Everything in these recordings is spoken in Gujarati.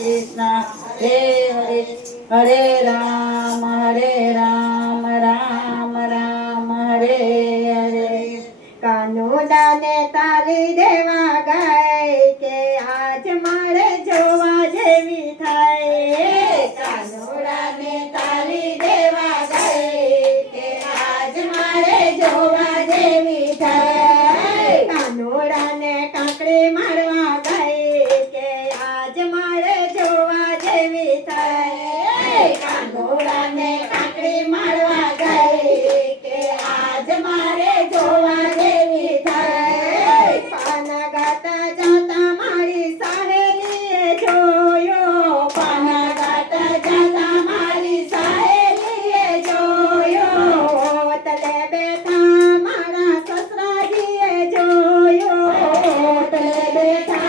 कृष्ण हरे हरे हरे राम राम राम हरे हरे कानूडा ने ताली देवा गए के आज मारे जोवा जेवी थाय कानूडा ने ताली देवा गए के आज मारे जोवा जेवी थाय कानूडा ने काकड़ी मारवा गए के आज मारे जोवा जेवी थाय कानूडा ने काकड़ी मारवा गए के आज मारे जोवा जेवी थाय पाना गाता जाता मारी सहेलीए जोयो पाना गाता जाता मारी सहेलीए जोयो तले बेठा मारा ससराजीए जोयो तले बेठा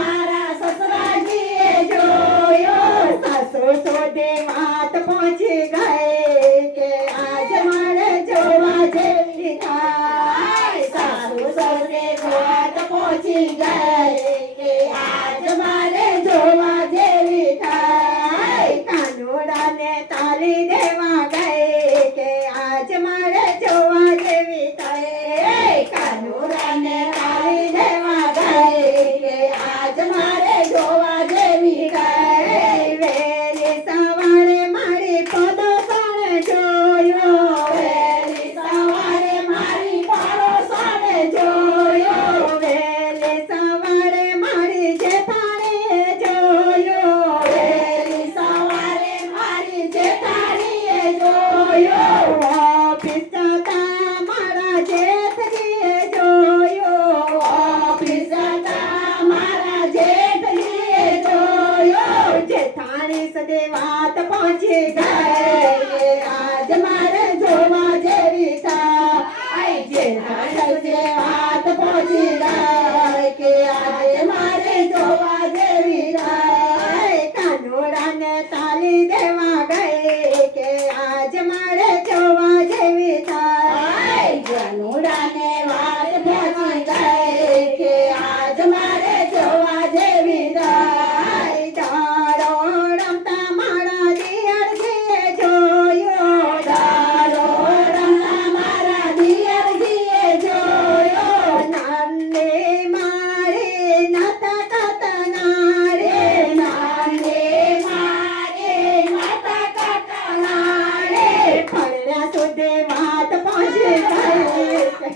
मारा ससराजीए जोयो सासू सोदे વાત પહોંચી ગઈ કે આજ મારે જોવા જેવી થાય સાસુ સોદે વાત પહોંચી ગઈ કે આજ મારે જોવા જેવી થાય કાનોડાને તાલી દેવા ગઈ કે આજ મારે જોવા જેવી થાય કાનોડાને તાલી દેવા ગઈ કે આજ મારે જોવા જેવી થાય વેલી સવારે મારી પડોસણ જોયો વેલી સવારે મારી પડોસણ જોયો વેલી સવારે મારી જેઠાણીએ જોયો વેલી સવારે મારી જેઠાણીએ જોયો ઓફિસ જતા મારા જેઠજીએ જોયો ઓફિસ જતા મારા જેઠજીએ જોયો જેઠાણી સદે વાત પહોંચી ગઈ આજ મારે જોવા જેવી થાય જેઠાણી સદે વાત પહોંચી ગઈ કે આજે મારે જોવા જેવી થાય કાનોડાને તાલી દેવા ગઈ કે આજ મારે જોવા જેવી થાય કાનોડાને વાત પહોંચી ગઈ કે આજ મારે જોવા જેવી થાય દાડો રમતા મારા દિયરજીએ જોયો દાડો રમતા મારા દિયરજીએ જોયો નાને મારે નાતા કાતનારે નાને મારે નાતા કાતનારે ફળ્યા સુધે વાત પહોંચી ગઈ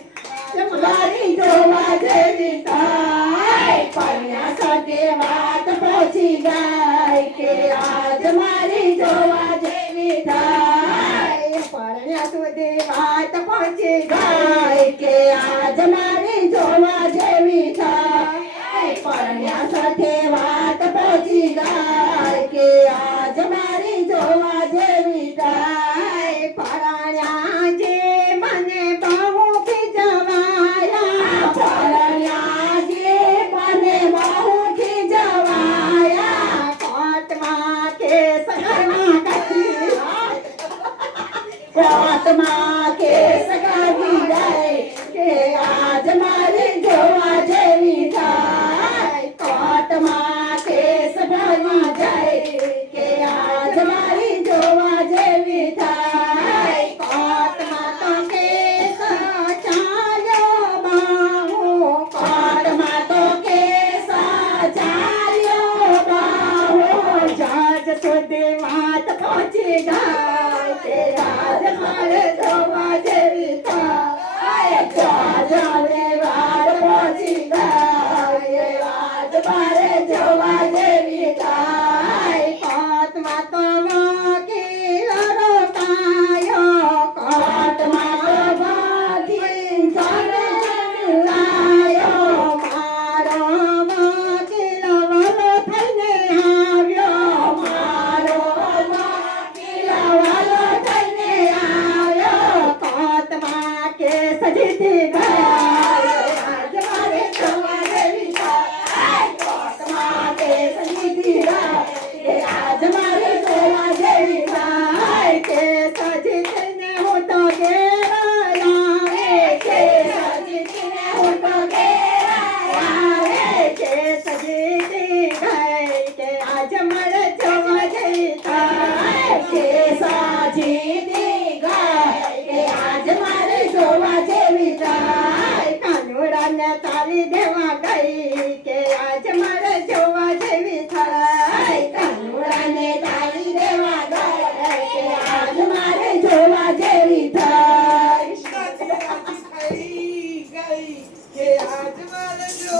મારી જોવા જેવી થાય ફળ્યા સાથે વાત પહોંચી ગઈ કે આજ મારી જોવા જેવી થાય ફળ્યા સુધી વાત પહોંચી ગઈ કે આજ મારી જોવા જેવી થાય ફળ્યા સાથે વાત પહોંચી ગઈ કે આજ મારી જોવા જેવી થાય ફળ્યા જે મને બહુ ખીજવાયા ફળ્યા જે મને બહુ ખીજવાયા કોર્ટમાં કેસ કરવા કરી કોર્ટમાં કેસ કરી ગઈ કે આજ મારી જોવા જેવી થાય કોર્ટમાં કેસ ભરી ગઈ કે આજ મારી જોવા જેવી થાય કોર્ટમાં તો કેસ ચાલ્યો બાહુ કોર્ટમાં તો કેસ ચાલ્યો બાહુ જજ સુધી વાત પહોંચી ગઈ કે આજ મારે જોવા જેવી થાય જજને વાત પહોંચી ગઈ આજ મારે જોવા જેવી થાય કોર્ટમાં તો વકીલ રોકાયો કોર્ટમાં તો વકીલ લાયો મારો વકીલ વલો થઈને આવ્યો મારો વકીલ વલો થઈને આવ્યો કોર્ટમાં કેસ જીતી ગયા આજ મારે જોવા જેવી થાય કોર્ટમાં કેસ જીતી ગયા કે આજ મારે જોવા જેવી થાય કેસ જીતીને હું તો ઘેર આવે કેસ જીતીને હું તો ઘેર આવે કેસ જીતી ગઈ કે આજ કાનુડાને તારી દેવા ગઈ કે આજ મારે જોવા જેવી થાય. કાનુડાને તારી દેવા